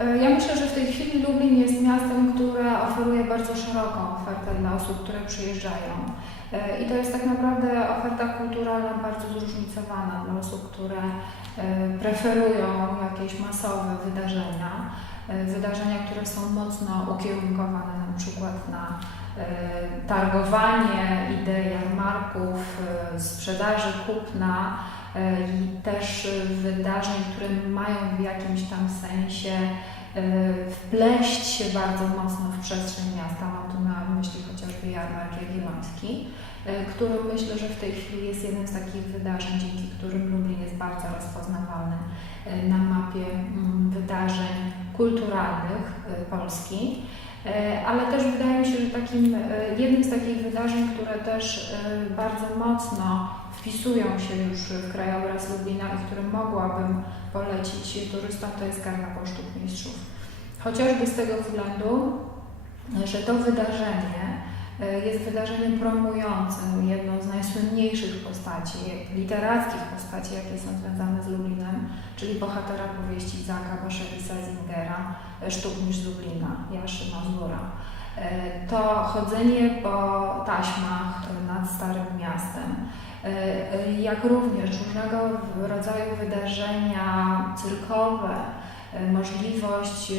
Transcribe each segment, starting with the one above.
E, Ja myślę, że w tej chwili Lublin jest miastem, które oferuje bardzo szeroką ofertę dla osób, które przyjeżdżają. E, I to jest tak naprawdę oferta kulturalna bardzo zróżnicowana dla osób, które e, preferują jakieś masowe wydarzenia. Wydarzenia, które są mocno ukierunkowane na przykład na targowanie, idei jarmarków, sprzedaży, kupna i też e, wydarzeń, które mają w jakimś tam sensie e, wpleść się bardzo mocno w przestrzeń miasta. Mam tu na myśli chociażby jarmark jagielloński, e, który myślę, że w tej chwili jest jednym z takich wydarzeń, dzięki którym Lublin jest bardzo rozpoznawalny na mapie mm, wydarzeń kulturalnych Polski. E, Ale też wydaje mi się, że takim, e, jednym z takich wydarzeń, które też e, bardzo mocno wpisują się już w krajobraz Lublina i które mogłabym polecić turystom, to jest Karnawał Sztuk Mistrzów. Chociażby z tego względu, że to wydarzenie jest wydarzeniem promującym jedną z najsłynniejszych postaci, literackich postaci, jakie są związane z Lublinem, czyli bohatera powieści Zaka Baszewisa Zingera, e, Sztukmistrz z Lublina, Mazura. E, To chodzenie po taśmach nad Starym Miastem, e, jak również różnego rodzaju wydarzenia cyrkowe, e, możliwość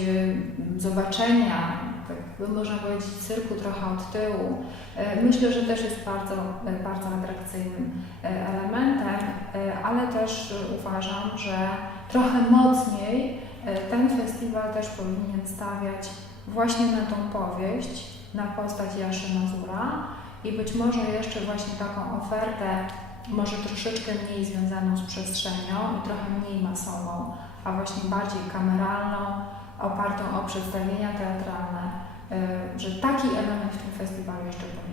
zobaczenia, tak można powiedzieć, cyrku trochę od tyłu, myślę, że też jest bardzo, bardzo atrakcyjnym elementem, ale też uważam, że trochę mocniej ten festiwal też powinien stawiać właśnie na tą powieść, na postać Jaszy Mazura i być może jeszcze właśnie taką ofertę, może troszeczkę mniej związaną z przestrzenią i trochę mniej masową, a właśnie bardziej kameralną, opartą o przedstawienia teatralne, y, że taki element w tym festiwalu jeszcze powinien